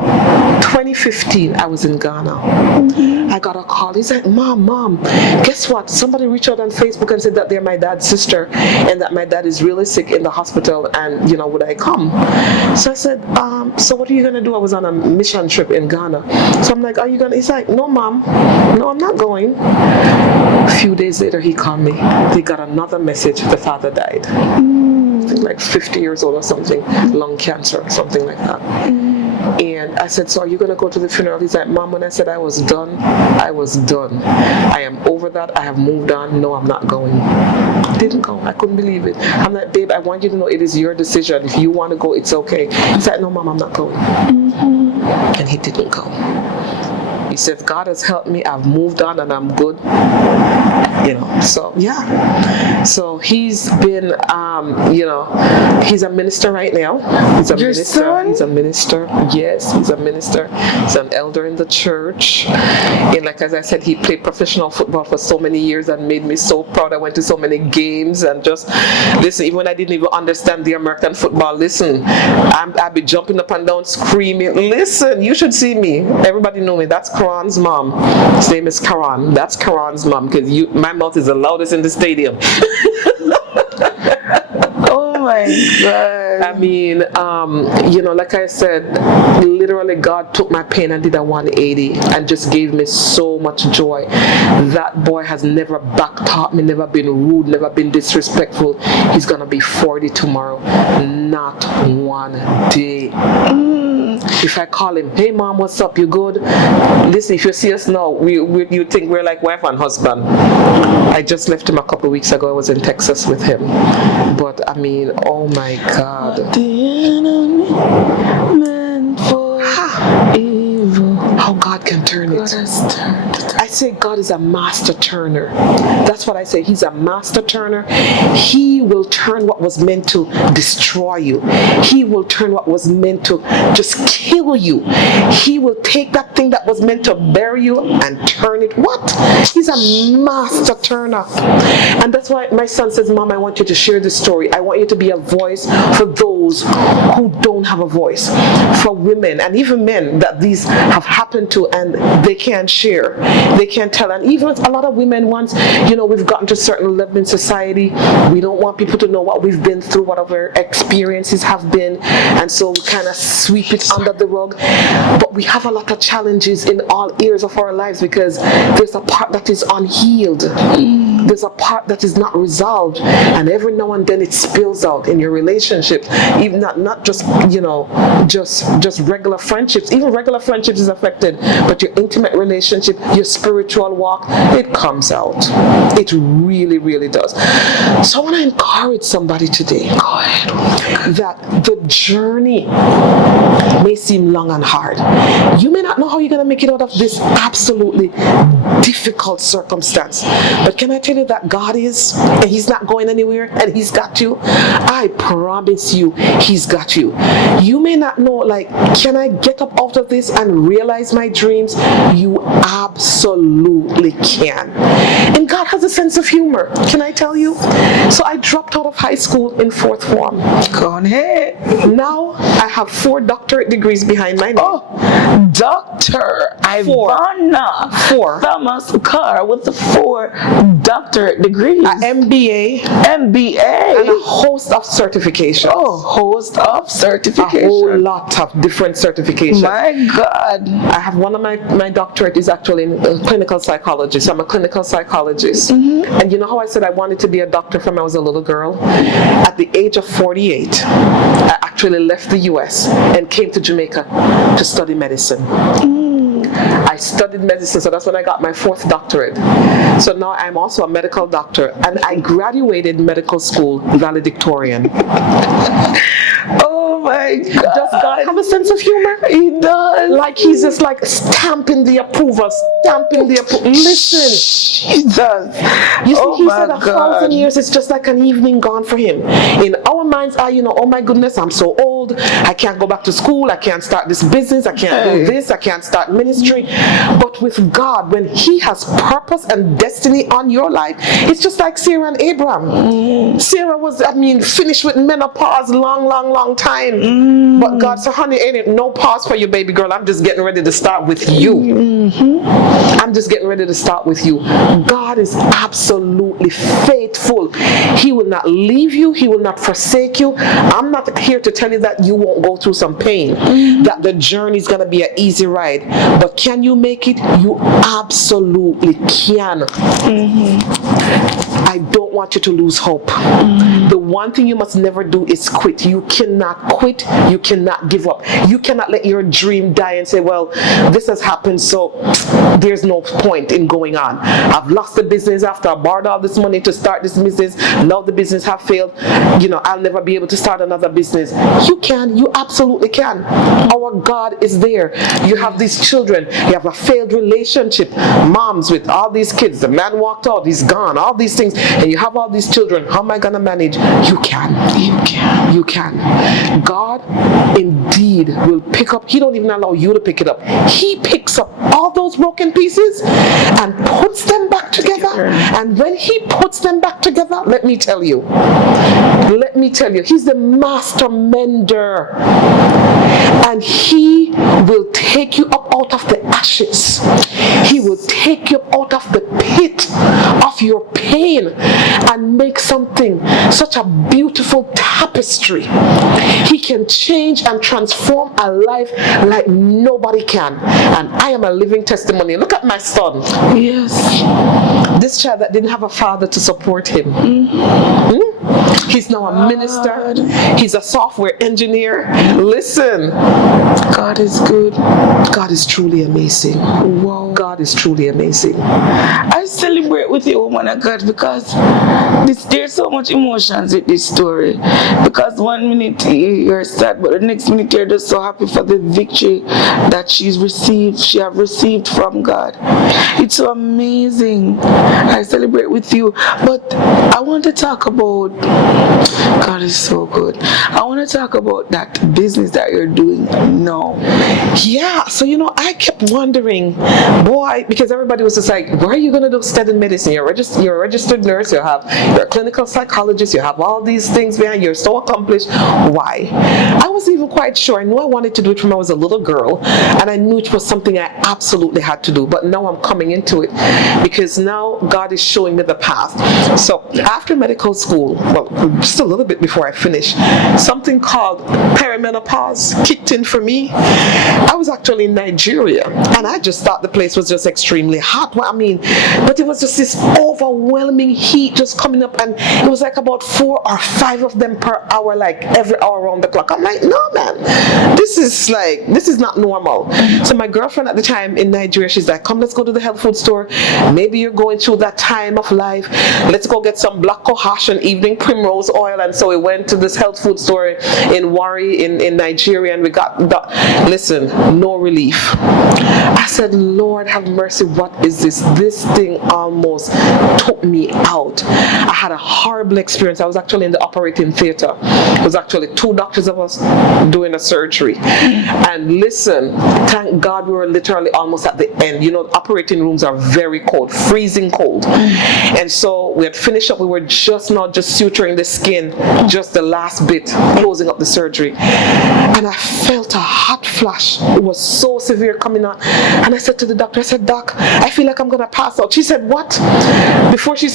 2015, I was in Ghana. I got a call. He's like, Mom, guess what? Somebody reached out on Facebook and said that they're my dad's sister and that my dad is really sick in the hospital and, you know, would I come? So I said, so what are you going to do? I was on a mission trip in Ghana. So I'm like, are you going to? He's like, no, Mom. No, I'm not going. A few days later, he called me. He got another message. The father died. I think like 50 years old or something, lung cancer, something like that. And I said, so are you going to go to the funeral? He's like, Mom, when I said I was done, I was done. I am over that. I have moved on. No, I'm not going. Didn't go. I couldn't believe it. I'm like, babe, I want you to know it is your decision. If you want to go, it's okay. He's like, no, Mom, I'm not going. And he didn't go. He says, God has helped me. I've moved on and I'm good. You know, so Yeah. So he's been, he's a minister right now. He's a minister. Son? He's a minister. Yes, he's a minister. He's an elder in the church. And like as I said, he played professional football for so many years and made me so proud. I went to so many games and just listen. Even when I didn't even understand the American football, listen, I'd be jumping up and down, screaming. Listen, you should see me. Everybody know me. That's Karan's mom. His name is Karan. That's Karan's mom because my mouth is the loudest in the stadium. Oh my God. I mean, like I said, literally God took my pain and did a 180 and just gave me so much joy. That boy has never backtalked me, never been rude, never been disrespectful. He's gonna be 40 tomorrow. Not one day. If I call him, hey mom, what's up? You good? Listen, if you see us now, you think we're like wife and husband. I just left him a couple of weeks ago. I was in Texas with him. But I mean, oh my God. The enemy meant for evil. How God can turn it. God has turned it. I say God is a master turner. That's what I say. He's a master turner. He will turn what was meant to destroy you. He will turn what was meant to just kill you. He will take that thing that was meant to bury you and turn it. What? He's a master turner. And that's why my son says, Mom, I want you to share this story. I want you to be a voice for those who don't have a voice. For women and even men that these have happened to and they can't share. They can't tell. And even a lot of women, once, we've gotten to a certain level in society, we don't want people to know what we've been through, what our experiences have been. And so we kind of sweep it under the rug. But we have a lot of challenges in all areas of our lives because there's a part that is unhealed. There's a part that is not resolved. And every now and then it spills out in your relationship. Even not just, just regular friendships. Even regular friendships is affected. But your intimate relationship, your spiritual walk, it comes out. It really, really does. So I want to encourage somebody today, go ahead, that the journey may seem long and hard. You may not know how you're going to make it out of this absolutely difficult circumstance. But can I tell you that God is, and He's not going anywhere, and He's got you? I promise you, He's got you. You may not know, can I get up out of this and realize my dreams? You absolutely can. And God has a sense of humor. Can I tell you? So I dropped out of high school in 4th form. Go on ahead. Now I have 4 doctorate degrees behind my name. Oh, Dr. IVANAH 4. Thomas CARR with the 4 doctorate degrees. MBA. MBA. And a host of certifications. Oh, host of certifications. A whole lot of different certifications. My God. I have one of my doctorate is actually in clinical psychology. So I'm a clinical psychologist. And you know how I said I wanted to be a doctor from when I was a little girl? At the age of 48, I actually left the US and came to Jamaica to study medicine. I studied medicine, so that's when I got my 4th doctorate. So now I'm also a medical doctor, and I graduated medical school valedictorian. Oh my God. Does God have a sense of humor? He does. Like He's just stamping the approval, stamping the approval. Listen. He does. You see, He said 1,000 God. years is just like an evening gone for Him. In our minds are, oh my goodness, I'm so old. I can't go back to school. I can't start this business. I can't do this. I can't start ministry. But with God, when He has purpose and destiny on your life, it's just like Sarah and Abraham. Sarah was, finished with menopause long time. But God said, honey, ain't no pause for you, baby girl. I'm just getting ready to start with you. I'm just getting ready to start with you. God is absolutely faithful. He will not leave you. He will not forsake you. I'm not here to tell you that you won't go through some pain, that the journey is going to be an easy ride. But can you make it? You absolutely can. I don't want you to lose hope. The one thing you must never do is quit. You cannot quit. You cannot give up. You cannot let your dream die and say, well, this has happened, so there's no point in going on. I've lost the business after I borrowed all this money to start this business. Now the business have failed. I'll never be able to start another business. You can. You absolutely can. Our God is there. You have these children. You have a failed relationship. Moms with all these kids. The man walked out. He's gone. All these things. And you have all these children. How am I going to manage? You can. You can. You can. God indeed will pick up. He don't even allow you to pick it up. He picks up all those broken pieces and puts them back together. And when he puts them back together, let me tell you, he's the master mender. And he will take you up out of the ashes. He will take you up out of the pit of your pain and make something, such a beautiful tapestry. He can change and transform a life like nobody can. And I am a living testimony. Look at my son. Yes. This child that didn't have a father to support him. He's now a minister. He's a software engineer. Listen. God is good. God is truly amazing. Wow. God is truly amazing. I celebrate with you, woman of God, because there's so much emotions with this story. Because 1 minute you're sad, but the next minute you're just so happy for the victory that she have received from God. It's so amazing. I celebrate with you. But I want to talk about, God is so good. I want to talk about that business that you're doing now. Yeah, so I kept wondering, boy, because everybody was just like, why are you going to do study medicine? You're a registered nurse, you're a clinical psychologist, you have all these things behind you, you're so accomplished. Why? I wasn't even quite sure. I knew I wanted to do it from when I was a little girl, and I knew it was something I absolutely had to do, but now I'm coming into it because now God is showing me the path. So after medical school, well, just a little bit before I finished, something called perimenopause kicked in for me. I was actually in Nigeria, and I just thought the place was just extremely hot. Well, but it was just this overwhelming heat just coming up, and it was like about 4 or 5 of them per hour, like every hour around the clock. I'm like, no, man, this is not normal. So my girlfriend at the time in Nigeria, she's like, come, let's go to the health food store. Maybe you're going through that time of life. Let's go get some black cohosh and evening primrose oil. And so we went to this health food store in Warri in Nigeria, and we got listen, no relief. I said, Lord have mercy, what is this? This thing almost took me out. I had a horrible experience. I was actually in the operating theater. It was actually 2 doctors of us doing a surgery. And listen, thank God we were literally almost at the end. Operating rooms are very cold, freezing cold. And so we had finished up. We were just suturing the skin, just the last bit, closing up the surgery. And I felt a hot flash. It was so severe coming on. And I said to the doctor, I said, Doc, I feel like I'm going to pass out. She said, what? Before she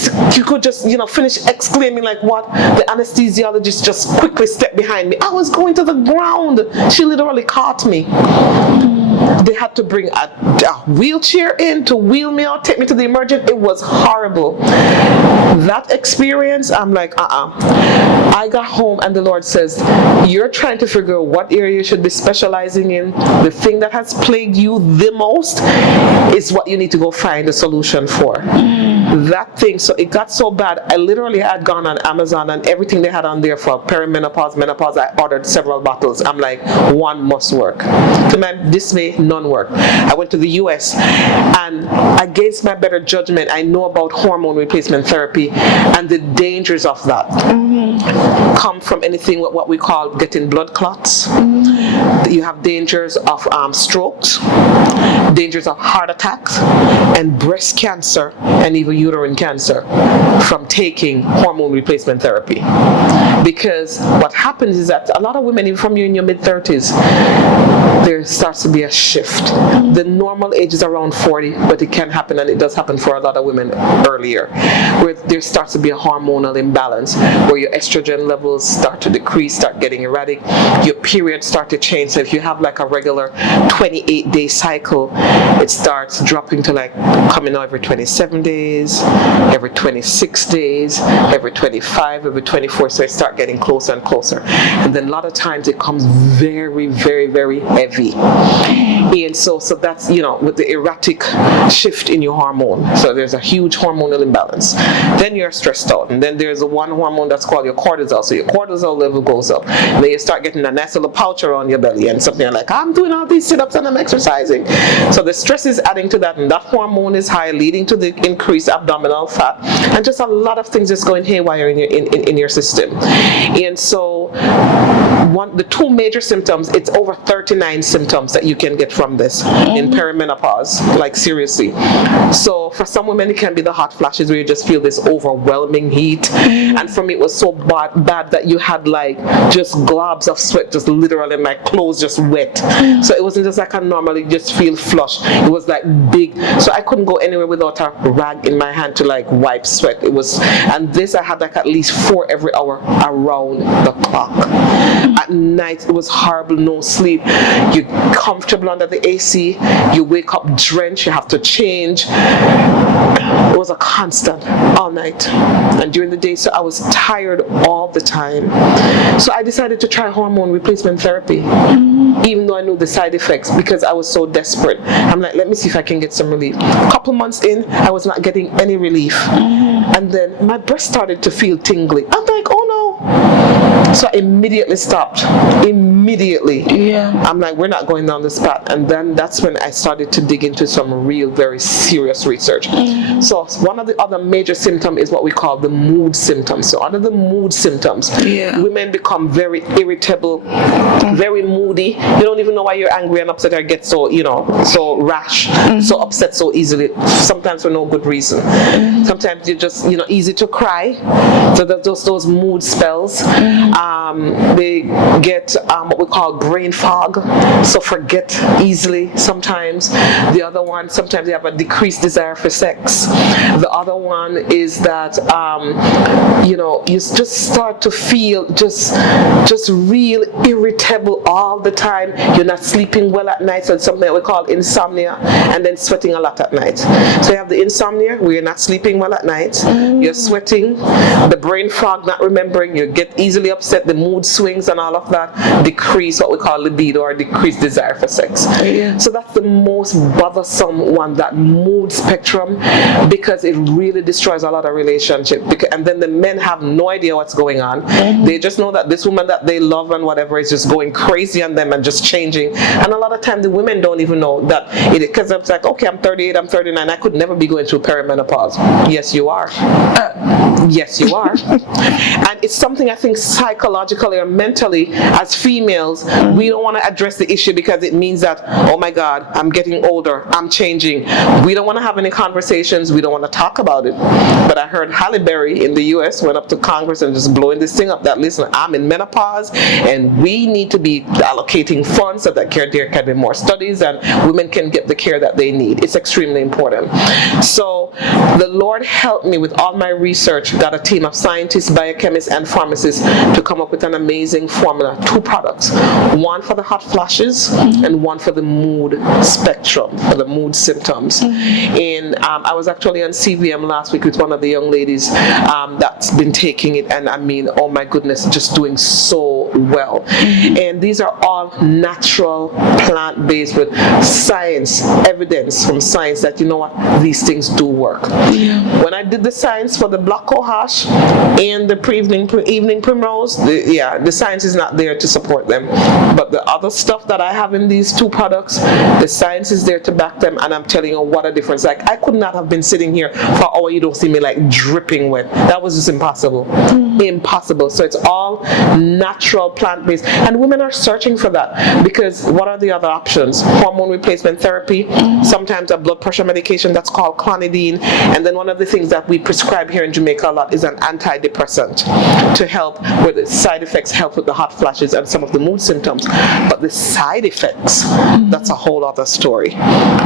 could just, finish exclaiming like what, the anesthesiologist just quickly stepped behind me. I was going to the ground. She literally caught me. They had to bring a wheelchair in to wheel me out, take me to the emergency. It was horrible. That experience, I'm like, I got home and the Lord says, you're trying to figure out what area you should be specializing in. The thing that has plagued you the most is what you need to go find a solution for. That thing, so it got so bad, I literally had gone on Amazon, and everything they had on there for perimenopause, menopause, I ordered several bottles. I'm like, one must work. To my dismay, none worked. I went to the US, and against my better judgment, I know about hormone replacement therapy and the dangers of that. Come from anything what we call getting blood clots. You have dangers of strokes, dangers of heart attacks, and breast cancer, and even uterine cancer from taking hormone replacement therapy. Because what happens is that a lot of women, even from you in your mid-30s, there starts to be a shift. The normal age is around 40, but it can happen, and it does happen for a lot of women earlier, where there starts to be a hormonal imbalance, where your estrogen levels start to decrease, start getting erratic, your periods start to change. So if you have like a regular 28-day cycle, it starts dropping to like coming out every 27 days, every 26 days, every 25, every 24. So it start getting closer and closer. And then a lot of times it comes very, very, very heavy. And so that's, you know, with the erratic shift in your hormone. So there's a huge hormonal imbalance. Then you're stressed out. And then there's one hormone that's called your cortisol. So your cortisol level goes up. And then you start getting a nice little pouch around your belly and something like, I'm doing all these sit-ups and I'm exercising. So the stress is adding to that, and that hormone is high, leading to the increased abdominal fat, and just a lot of things just going haywire in your system. And so the two major symptoms, it's over 39 symptoms that you can get from this in perimenopause, like seriously. So for some women it can be the hot flashes where you just feel this overwhelming heat, and for me it was so bad that you had like just globs of sweat, just literally my clothes just wet. So it wasn't just like I normally just feel flushed, it was like big, so I couldn't go anywhere without a rag in my hand to like wipe sweat. It was, and this I had like at least 4 every hour around the clock. At night it was horrible, no sleep, you're comfortable under the AC, you wake up drenched, you have to change. It was a constant all night and during the day, so I was tired all the time. So I decided to try hormone replacement therapy, even though I knew the side effects, because I was so desperate. I'm like, let me see if I can get some relief. A couple months in, I was not getting any relief. And then my breast started to feel tingly. I'm like, oh no. So I immediately stopped. Immediately. Yeah. I'm like, we're not going down this path. And then that's when I started to dig into some real, very serious research. So one of the other major symptoms is what we call the mood symptoms. So under the mood symptoms, women become very irritable, very moody. You don't even know why you're angry and upset or get so, you know, so rash, so upset so easily, sometimes for no good reason. Sometimes you're just, you know, easy to cry. So there's those mood spells. They get what we call brain fog, so forget easily sometimes. The other one, sometimes they have a decreased desire for sex. The other one is that you know, you just start to feel just real irritable all the time. You're not sleeping well at night, so it's something that we call insomnia, and then sweating a lot at night. So you have the insomnia where you're not sleeping well at night, you're sweating, the brain fog, not remembering, you get easily upset, the mood swings and all of that decrease what we call libido or decreased desire for sex. So that's the most bothersome one, that mood spectrum, because it really destroys a lot of relationships. And then the men have no idea what's going on. They just know that this woman that they love and whatever is just going crazy on them and just changing. And a lot of times the women don't even know that it, because it's like, okay, I'm 38, I'm 39, I could never be going through perimenopause. Yes, you are. Yes, you are. And it's something I think psychologically or mentally as females, we don't want to address the issue because it means that, oh my God, I'm getting older, I'm changing. We don't want to have any conversations, we don't want to talk about it. But I heard Halle Berry in the US went up to Congress and just blowing this thing up that, listen, I'm in menopause and we need to be allocating funds so that there can be more studies and women can get the care that they need. It's extremely important. So the Lord helped me with all my research, got a team of scientists, biochemists, and pharmacists to come up with an amazing formula, 2 products, one for the hot flashes and one for the mood spectrum, for the mood symptoms. And I was actually on CVM last week with one of the young ladies that's been taking it, and I mean, oh my goodness, just doing so well. And these are all natural, plant-based, with science, evidence from science that, you know what, these things do work. When I did the science for the black cohosh and the evening primrose, the science is not there to support them. But the other stuff that I have in these 2 products, the science is there to back them, and I'm telling you what a difference. Like, I could not have been sitting here for an hour, you don't see me like dripping wet. That was just impossible. Impossible. So it's all natural, plant-based, and women are searching for that, because what are the other options? Hormone replacement therapy, sometimes a blood pressure medication that's called clonidine, and then one of the things that we prescribe here in Jamaica a lot is an antidepressant to help with the side effects, help with the hot flashes and some of the mood symptoms. But the side effects, that's a whole other story.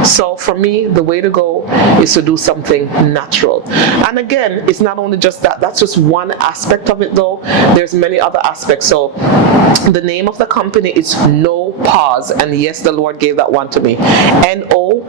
So for me, the way to go is to do something natural. And again, it's not only just that, that's just one aspect of it though. There's many other aspects. So the name of the company is No no pause. And yes, the Lord gave that one to me. NOPAUSE.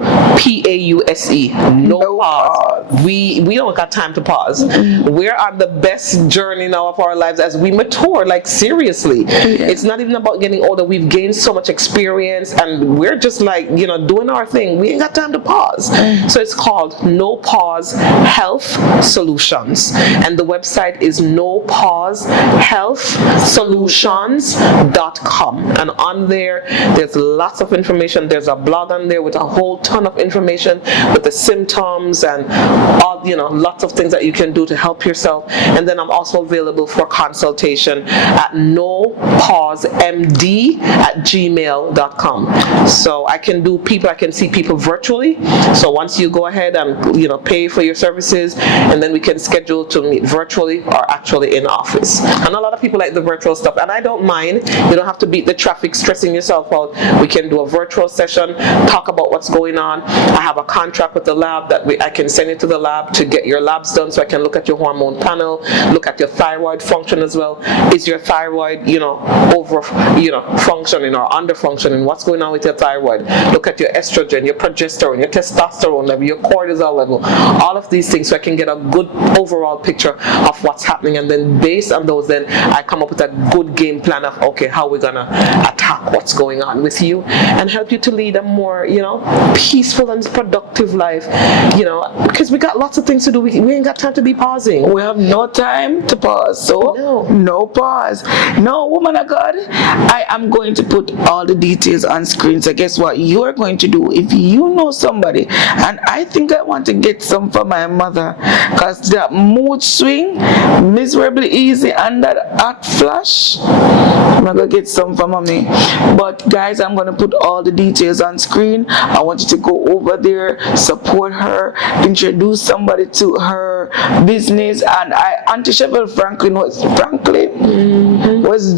No pause. We don't got time to pause. We're on the best journey now of our lives as we mature. Like seriously, it's not even about getting older. We've gained so much experience, and we're just like doing our thing. We ain't got time to pause. So it's called No Pause Health Solutions, and the website is nopausehealthsolutions.com. And on there, there's lots of information. There's a blog on there with a whole ton of information with the symptoms and all, lots of things that you can do to help yourself. And then I'm also available for consultation at nopausemd@gmail.com. So I can see people virtually. So once you go ahead and pay for your services, and then we can schedule to meet virtually or actually in office. And a lot of people like the virtual stuff, and I don't mind. You don't have to beat the traffic stressing yourself out. We can do a virtual session, talk about what's going on. I have a contract with the lab that I can send it to the lab to get your labs done, so I can look at your hormone panel, look at your thyroid function as well. Is your thyroid over functioning or under functioning? What's going on with your thyroid? Look at your estrogen, your progesterone, your testosterone level, your cortisol level, all of these things, so I can get a good overall picture of what's happening. And then based on those, then I come up with a good game plan of, okay, how we're gonna attack what's going on with you and help you to lead a more peaceful and productive life, because we got lots of things to do. We ain't got time to be pausing. We have no time to pause, so no pause. No, woman of God, I am going to put all the details on screen. So guess what you're going to do? If you know somebody, and I think I want to get some for my mother, because that mood swing, miserably easy, and that hot flash, I'm gonna get some for mommy. But guys, I'm gonna put all the details on screen. I want you to go over there, support her, introduce somebody to her business. And Auntie Cheryl Franklin was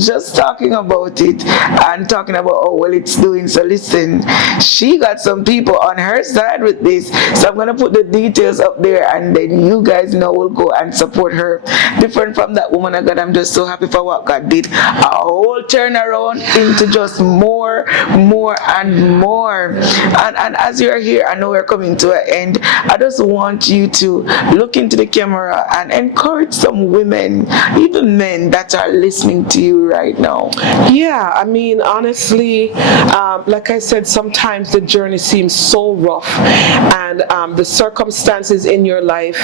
just talking about it and talking about how well it's doing. So listen, she got some people on her side with this, so I'm gonna put the details up there, and then you guys will go and support her. Different from that woman of God, I'm just so happy for what God did. A whole turnaround into just more and more. And as you're here, I know we're coming to an end. I just want you to look into the camera and encourage some women, even men that are listening to you right now. Yeah, I mean, honestly, like I said, sometimes the journey seems so rough, and the circumstances in your life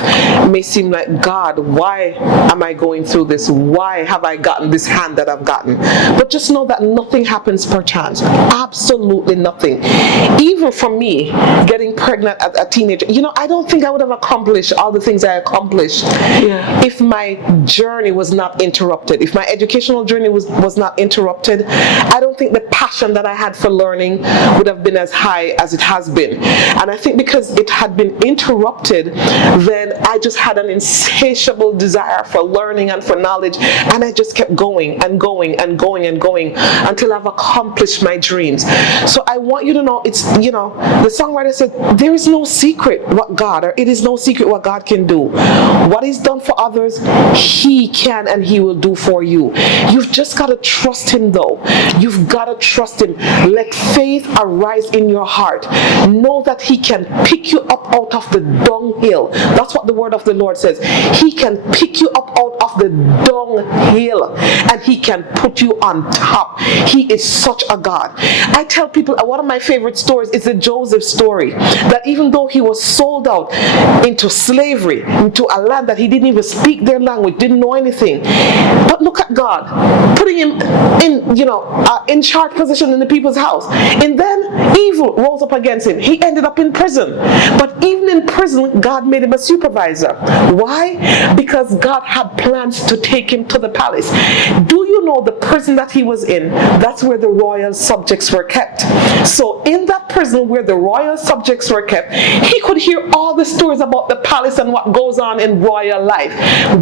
may seem like, God, why am I going through this? Why have I gotten this hand that I've gotten? But just know that nothing happens per chance. Absolutely nothing. Even for me, getting pregnant as a teenager, I don't think I would have accomplished all the things I accomplished if my journey was not interrupted. If my educational journey was not interrupted, I don't think the passion that I had for learning would have been as high as it has been. And I think because it had been interrupted, then I just had an insatiable desire for learning and for knowledge, and I just kept going and going and going and going until I've accomplished my dreams. So I want you to know, it's, the songwriter said, there is no secret it is no secret what God can do. What He's done for others, He can and He will do for you. You've just got to trust Him though. You've got to trust Him. Let faith arise in your heart. Know that He can pick you up out of the dunghill. That's what the word of the Lord says. He can pick you up out of the dunghill and He can put you on top. He is such a God. I tell people, one of my favorite stories is the Joseph story, that even though he was sold out into slavery, into a land that he didn't even speak their language, didn't know anything, but look at God putting him in charge position in the people's house, and then evil rose up against him. He ended up in prison, but even in prison, God made him a supervisor. Why? Because God had plans to take him to the palace. Do you know the prison that he was in? That's where the royal subjects were kept. So in that prison where the royal subjects were kept, he could hear all the stories about the palace and what goes on in royal life.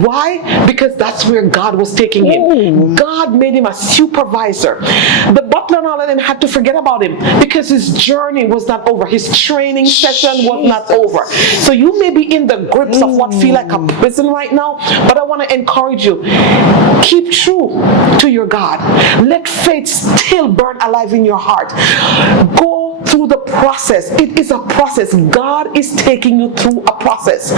Why? Because that's where God was taking him. God made him a supervisor. The butler and all of them had to forget about him because his journey was not over. His training session was not over. So you may be in the grips of what feel like a prison right now, but I want to encourage encourage you. Keep true to your God. Let faith still burn alive in your heart. Go through the process. It is a process. God is taking you through a process.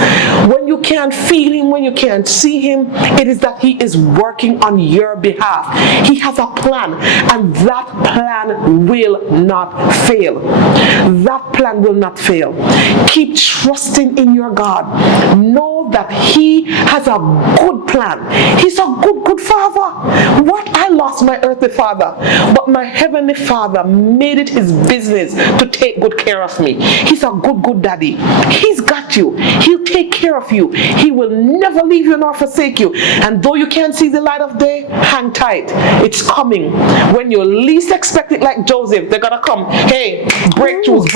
When you can't feel Him, when you can't see Him, it is that He is working on your behalf. He has a plan, and that plan will not fail. That plan will not fail. Keep trusting in your God. Know that He has a good plan. He's a good Father. What? I lost my earthly father, but my heavenly Father made it His business to take good care of me. He's a good daddy. He's got you. He'll take care of you. He will never leave you nor forsake you. And though you can't see the light of day, hang tight. It's coming. When you least expect it, like Joseph, they're gonna come. Hey, breakthroughs.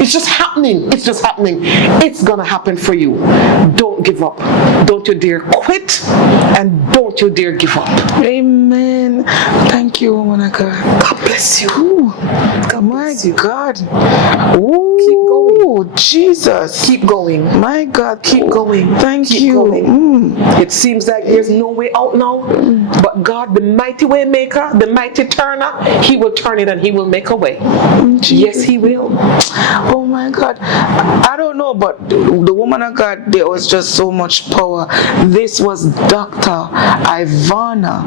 It's just happening. It's just happening. It's gonna happen for you. Don't give up. Don't you dare quit, and don't you dare give up. Amen. Thank you, woman of God. God bless you. Ooh, God my bless you. God. Ooh, Keep going. Jesus. Keep going. My God. Keep going. Thank Keep you. going. It seems like there's no way out now, but God, the mighty way maker, the mighty turner, He will turn it and He will make a way. Yes, He will. Oh my God. I don't know, but the woman of God, there was just so much power. This was Dr. IVANAH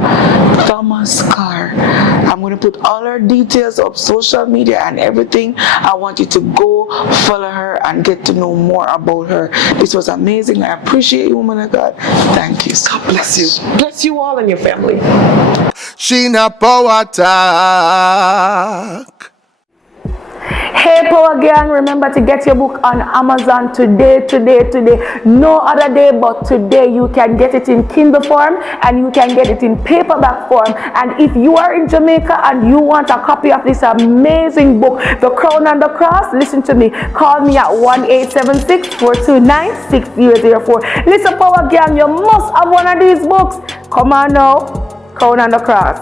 Thomas CARR. I'm going to put all her details up, social media and everything. I want you to go follow her and get to know more about her. This was amazing. I appreciate you, woman of God. Thank you so God bless you. Bless you all and your family. Sheena Power Talk. Hey Power Gang, remember to get your book on Amazon today. No other day but today. You can get it in Kindle form and you can get it in paperback form. And if you are in Jamaica and you want a copy of this amazing book, The Crown and the Cross, listen to me. Call me at 1-876-429-6004. Listen Power Gang, you must have one of these books. Come on now. Crown and the Cross.